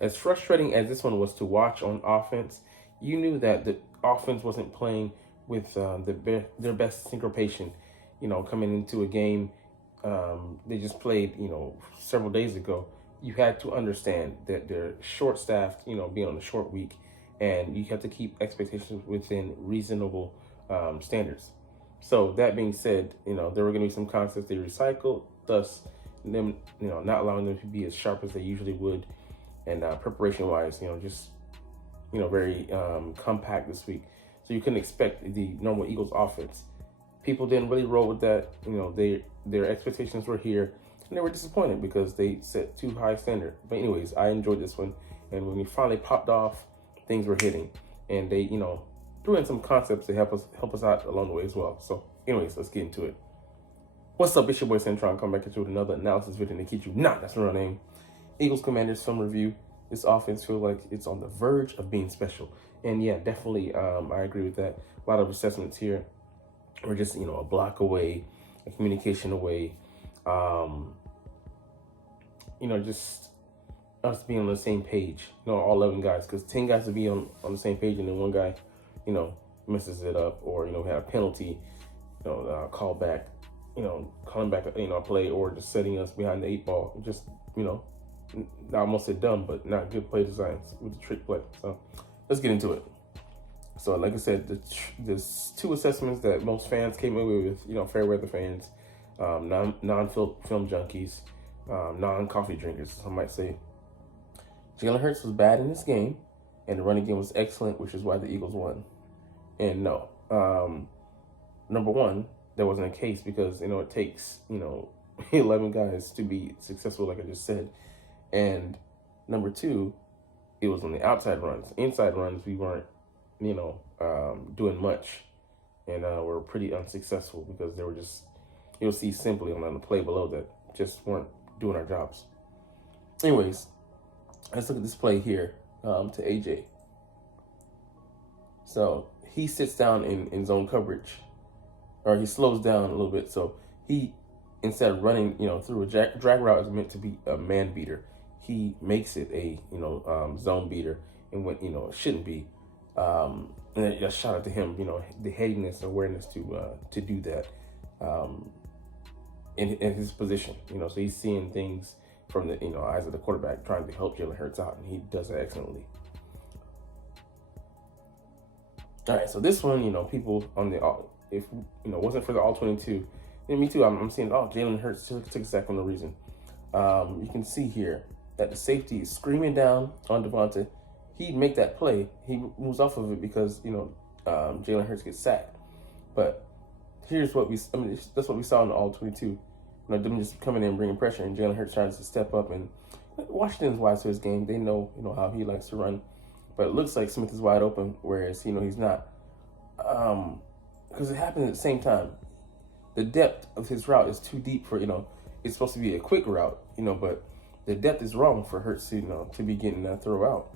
As frustrating as this one was to watch on offense, you knew that the offense wasn't playing with their best syncopation. Coming into a game they just played, several days ago. You had to understand that they're short-staffed, being on a short week, and you have to keep expectations within reasonable standards. So that being said, there were going to be some concepts they recycled, thus them, not allowing them to be as sharp as they usually would, and preparation-wise, just very compact this week. So you couldn't expect the normal Eagles offense. People didn't really roll with that. Their expectations were here, and they were disappointed because they set too high standard. But anyways, I enjoyed this one, and when we finally popped off, things were hitting, and they threw in some concepts to help us out along the way as well. So anyways, let's get into it. What's up? It's your boy Centron. Come back at you with another analysis video to keep you not. That's my real name. Eagles Commanders film review. This offense feels like it's on the verge of being special, and yeah, definitely, I agree with that. A lot of assessments here. We're just a block away, a communication away. Just us being on the same page. All 11 guys, because 10 guys to be on the same page, and then one guy, messes it up, or had a penalty, call back, calling back a play, or just setting us behind the 8 ball. Just I almost said dumb, but not good play designs with the trick play. So let's get into it. So like I said, there's two assessments that most fans came away with, fair weather fans, non-film junkies, non-coffee drinkers, some might say. Jalen Hurts was bad in this game, and the running game was excellent, which is why the Eagles won. And no, number one, that wasn't a case because, it takes, 11 guys to be successful, like I just said. And number two, it was on the outside runs. Inside runs, we weren't, doing much, and we're pretty unsuccessful because they were just, you'll see simply on the play below that just weren't doing our jobs. Anyways, let's look at this play here to AJ. So he sits down in zone coverage, or he slows down a little bit. So he, instead of running, through a drag route is meant to be a man beater, he makes it a, zone beater, and what, it shouldn't be. And a shout out to him, the headiness, awareness to do that in his position, so he's seeing things from the eyes of the quarterback, trying to help Jalen Hurts out, and he does that excellently. All right, so this one, people on the if wasn't for the all 22, and me too, I'm seeing Jalen Hurts took a sack for no reason. You can see here that the safety is screaming down on Devontae. He'd make that play. He moves off of it because, Jalen Hurts gets sacked. But here's what that's what we saw in the all 22. Them just coming in and bringing pressure, and Jalen Hurts tries to step up. And Washington's wise to his game. They know, how he likes to run. But it looks like Smith is wide open, whereas, he's not. Because it happened at the same time. The depth of his route is too deep for, it's supposed to be a quick route, but the depth is wrong for Hurts to be getting that throw out.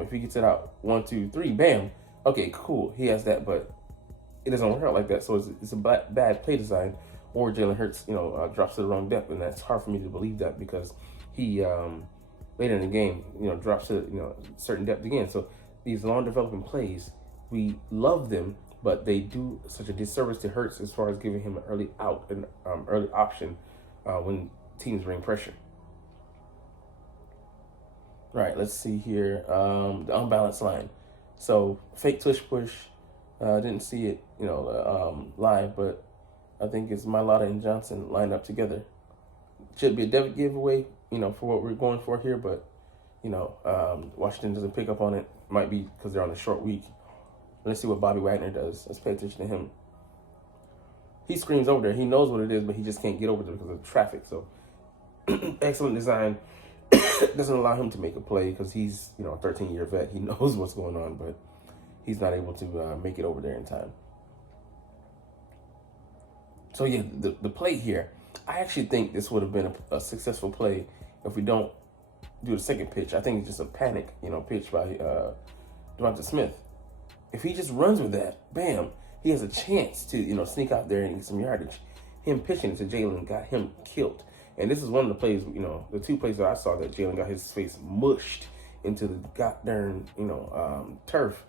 If he gets it out 1, 2, 3, bam. Okay, cool. He has that, but it doesn't work out like that. So it's a bad play design, or Jalen Hurts, drops to the wrong depth, and that's hard for me to believe that because he later in the game, drops to certain depth again. So these long developing plays, we love them, but they do such a disservice to Hurts as far as giving him an early out, an early option when teams bring pressure. All right, let's see here. The unbalanced line. So fake tush push. Didn't see it, live, but I think it's Mailata and Johnson lined up together. Should be a Devitt giveaway, for what we're going for here, but Washington doesn't pick up on it. Might be because they're on a short week. Let's see what Bobby Wagner does. Let's pay attention to him. He screams over there. He knows what it is, but he just can't get over there because of traffic. So excellent design. Doesn't allow him to make a play because he's, a 13-year vet. He knows what's going on, but he's not able to make it over there in time. So yeah, the play here, I actually think this would have been a successful play if we don't do the second pitch. I think it's just a panic, pitch by Devonta Smith. If he just runs with that, bam, he has a chance to, sneak out there and get some yardage. Him pitching it to Jalen got him killed. And this is one of the plays, the two plays that I saw that Jalen got his face mushed into the goddamn, turf,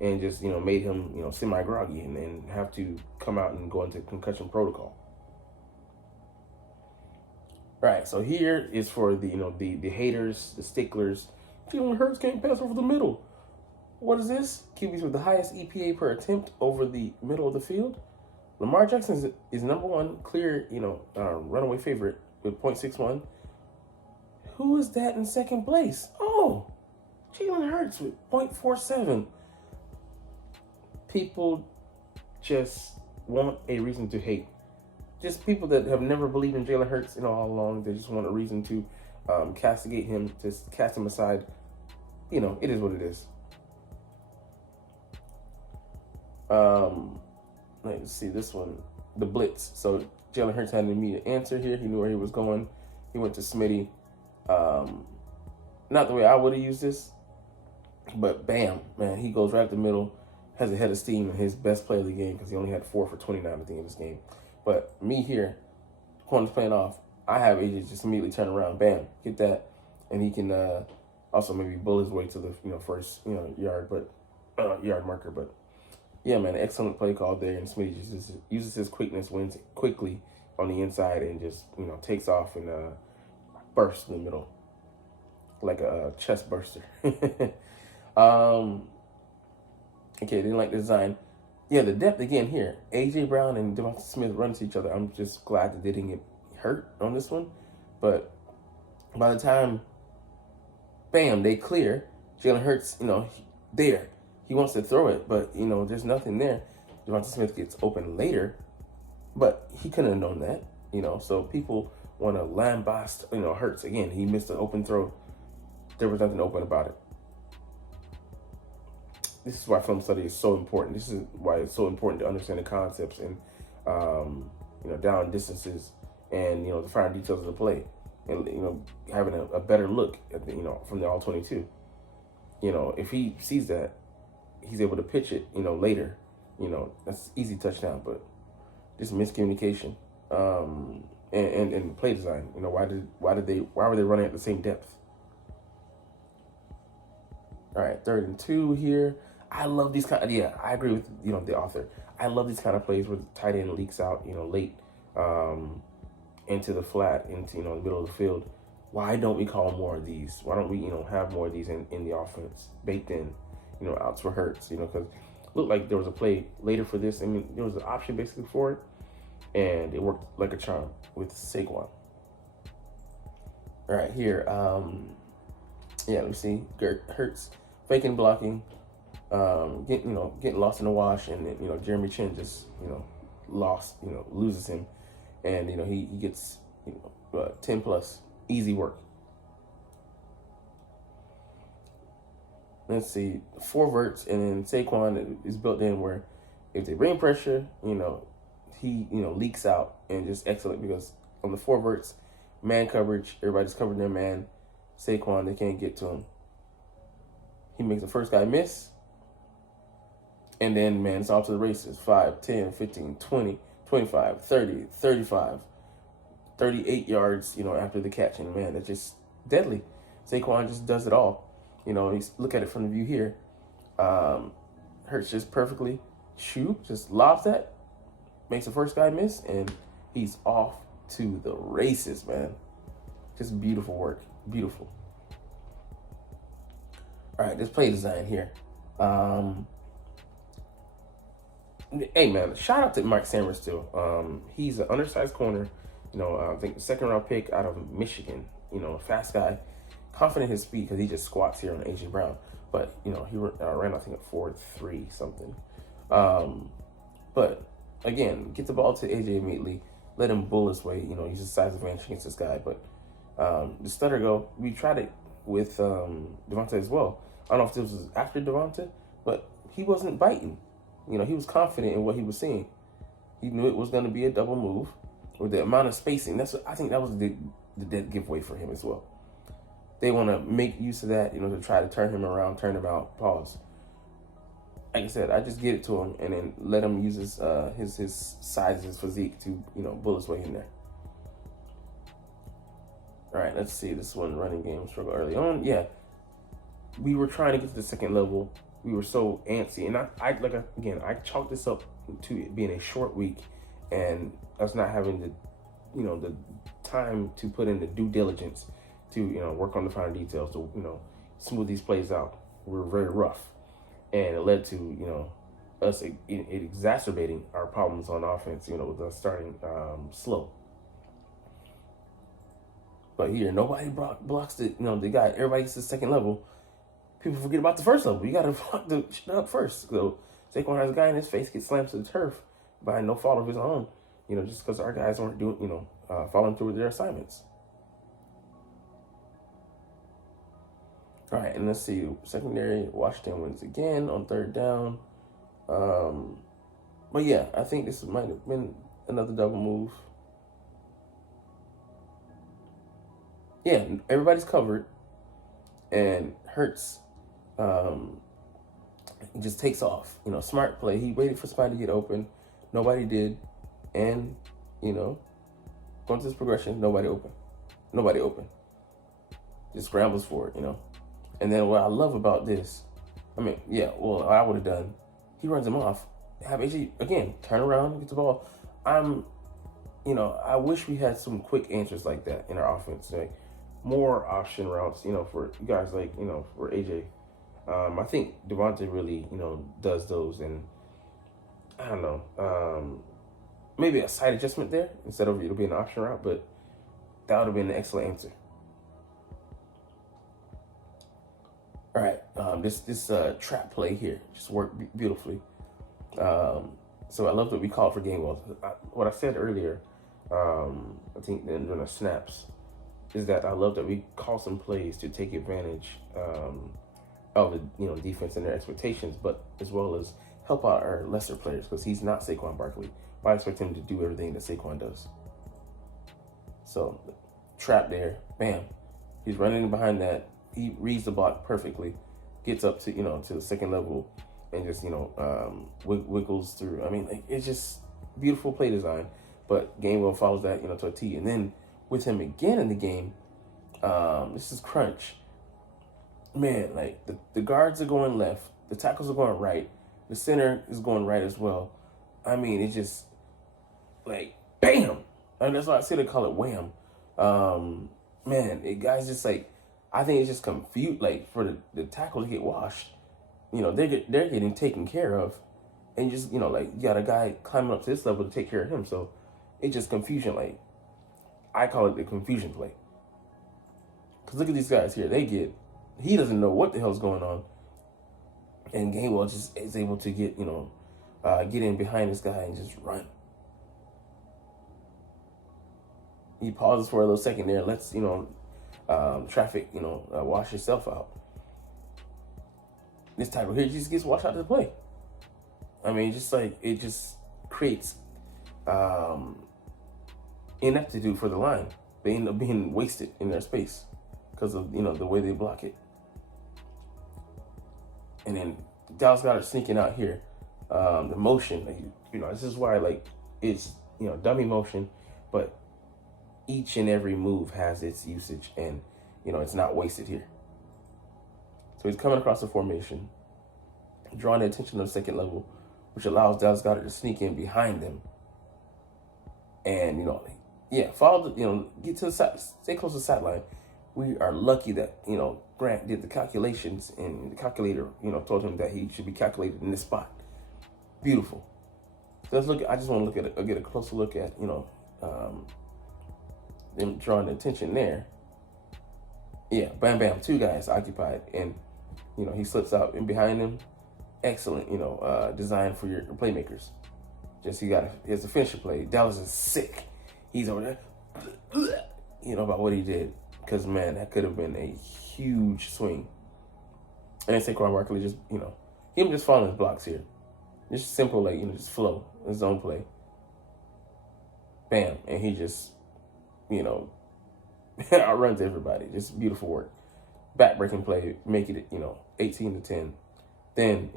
and just, made him, semi-groggy and have to come out and go into concussion protocol. Right, so here is for the, the haters, the sticklers. Jalen Hurts can't pass over the middle. What is this? QBs with the highest EPA per attempt over the middle of the field. Lamar Jackson is number one, clear, runaway favorite with 0.61. Who is that in second place? Oh, Jalen Hurts with 0.47. People just want a reason to hate. Just people that have never believed in Jalen Hurts, all along. They just want a reason to castigate him, to cast him aside. It is what it is. Let's see this one, the blitz. So Jalen Hurts had an immediate answer here. He knew where he was going. He went to Smitty. Not the way I would have used this, but bam, man, he goes right up the middle, has a head of steam, and his best play of the game because he only had 4 for 29 at the end of this game. But me here, corner's playing off, I have AJ just immediately turn around, bam, get that, and he can also maybe bull his way to the first yard marker. But yeah, man, excellent play call there, and Smitty just uses his quickness, wins quickly on the inside, and just takes off and bursts in the middle like a chest burster. Okay, didn't like the design. Yeah, the depth again here. A.J. Brown and Devonta Smith run to each other. I'm just glad that they didn't get hurt on this one. But by the time, bam, they clear, Jalen Hurts, there. He wants to throw it, but, there's nothing there. Devonta Smith gets open later, but he couldn't have known that, So people want to lambaste, Hurts. Again, he missed an open throw. There was nothing open about it. This is why film study is so important. This is why it's so important to understand the concepts and, down distances and, the fine details of the play and, having a better look at the, from the all-22. If he sees that, he's able to pitch it, later. That's easy touchdown, but just miscommunication and play design. Why were they running at the same depth? All right, 3rd and 2 here. I love these kind of, I agree with, the author. I love these kind of plays where the tight end leaks out, late into the flat, into, the middle of the field. Why don't we call more of these? Why don't we, have more of these in the offense, baked in, outs for Hurts, because it looked like there was a play later for this. I mean, there was an option basically for it, and it worked like a charm with Saquon. All right, here, let me see, Hurts faking blocking, getting lost in the wash, and Jeremy Chin just loses him, and he gets 10 plus easy work. Let's see, 4 verts, and then Saquon is built in where if they bring pressure, he leaks out, and just excellent because on the 4 verts, man coverage, everybody's covering their man. Saquon, they can't get to him. He makes the first guy miss. And then, man, it's off to the races. 5, 10, 15, 20, 25, 30, 35, 38 yards, after the catch. And, man, it's just deadly. Saquon just does it all. Look at it from the view here. Hurts just perfectly. Just lobs that. Makes the first guy miss. And he's off to the races, man. Just beautiful work. Beautiful. All right, this play design here. Hey, man, shout out to Mike Sanders, too. He's an undersized corner. I think the 2nd round pick out of Michigan. Fast guy. Confident in his speed because he just squats here on A.J. Brown. But, he ran, I think, at 4.3 something. But, again, get the ball to A.J. immediately. Let him bull his way. Use his size advantage against this guy. But the stutter go, we tried it with Devonta as well. I don't know if this was after Devonta, but he wasn't biting. He was confident in what he was seeing. He knew it was going to be a double move with the amount of spacing. I think that was the dead giveaway for him as well. They want to make use of that, to try to turn him around, turn him out, pause. Like I said, I just get it to him and then let him use his size, his physique to, bull his way in there. All right, let's see. This one, running game struggle early on. Yeah. we were trying to get to the second level. We were so antsy, and I chalked this up to it being a short week, and us not having the time to put in the due diligence to work on the finer details to smooth these plays out. We were very rough, and it led to us it exacerbating our problems on offense. With us starting slow. But here, nobody blocks the guy. Everybody gets to the second level. People forget about the first level. You got to block the shit up first. So Saquon has a guy in his face, gets slammed to the turf by no fault of his own. Just because our guys aren't doing, following through with their assignments. All right, and let's see. Secondary, Washington wins again on third down. But yeah, I think this might have been another double move. Yeah, everybody's covered, and Hurts just takes off. Smart play. He waited for somebody to get open. Nobody did. And, going through this progression, nobody open. Just scrambles for it, And then what I love about this, I would have done, he runs him off. Have AJ, again, turn around, get the ball. I wish we had some quick answers like that in our offense. Like, more option routes, for guys like, for AJ. I think Devontae really, does those. And I don't know, maybe a side adjustment there instead of it'll be an option route, but that would have been an excellent answer. All right, this trap play here just worked beautifully. So I love that we called for Gainwell. What I said earlier, I think during the snaps, is that I love that we call some plays to take advantage of the defense and their expectations, but as well as help out our lesser players, because he's not Saquon Barkley. I expect him to do everything that Saquon does. So trap there, bam, he's running behind that. He reads the block perfectly, gets up to to the second level, and just wiggles through. I mean, it's just beautiful play design. But Gainwell follows that to a T, and then with him again in the game, this is crunch. Man, like the guards are going left, the tackles are going right, the center is going right as well. I mean, it's just like bam, and that's why I say they call it wham. Man, it guys just like, I think it's just confused. Like for the tackle to get washed, they're getting taken care of, and just like you got a guy climbing up to this level to take care of him. So it's just confusion. Like I call it the confusion play. Cause look at these guys here. He doesn't know what the hell's going on, and Gainwell just is able to get get in behind this guy and just run. He pauses for a little second there, lets traffic wash itself out. This type of here just gets washed out of the play. I mean, just like it just creates ineptitude for the line. They end up being wasted in their space because of the way they block it. And then Dallas Goedert sneaking out here. The motion, this is why it's dummy motion, but each and every move has its usage, and it's not wasted here. So he's coming across the formation, drawing the attention of the second level, which allows Dallas Goedert to sneak in behind them. And follow get to the side, stay close to the sideline. We are lucky that Grant did the calculations, and the calculator told him that he should be calculated in this spot. Beautiful. So let's look. I just want to get a closer look at them drawing the attention there. Yeah, bam, bam, two guys occupied, and he slips out in behind them. Excellent, design for your playmakers. Just he has a finisher play. Dallas is sick. He's over there, about what he did, because man, that could have been a huge swing. And Saquon Barkley just, him just following his blocks here. Just simple, just flow, his own play. Bam, and he just, outruns everybody. Just beautiful work. Back-breaking play, making it, 18-10. Then,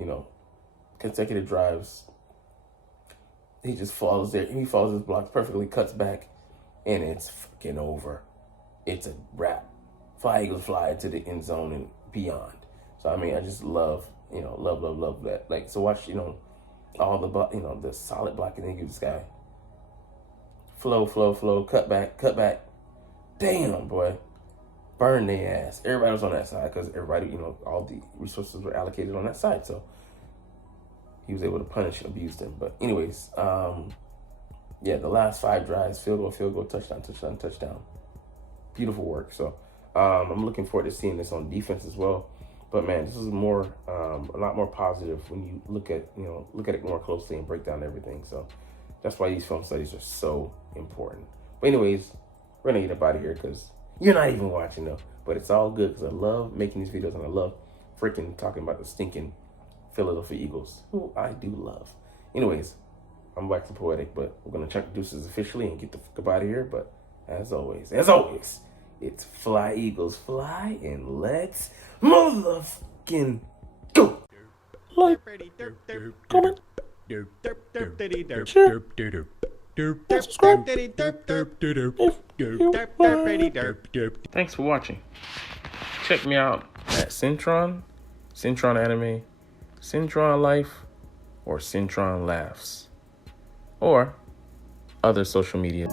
consecutive drives. He just follows there. He follows his blocks perfectly, cuts back, and it's fucking over. It's a wrap. Fly Eagles fly to the end zone and beyond. So I mean, I just love, love that. Like, so watch, all the solid blocking they give this guy. Flow, cut back. Damn, boy. Burn their ass. Everybody was on that side because everybody, all the resources were allocated on that side. So he was able to punish and abuse them. But anyways, yeah, the last 5 drives, field goal, touchdown. Beautiful work. So I'm looking forward to seeing this on defense as well. But man, this is a lot more positive when you look at it more closely and break down everything. So that's why these film studies are so important. But anyways, we're gonna get up out of here because you're not even watching though. But it's all good because I love making these videos and I love freaking talking about the stinking Philadelphia Eagles, who I do love. Anyways, I'm waxing poetic, but we're gonna chuck deuces officially and get the fuck up out of here. But as always, it's fly Eagles fly and let's motherfucking go. Like, comment, share, subscribe. Thanks for watching. Check me out at Centron Anime, Centron Life, or Centron Laughs, or other social media.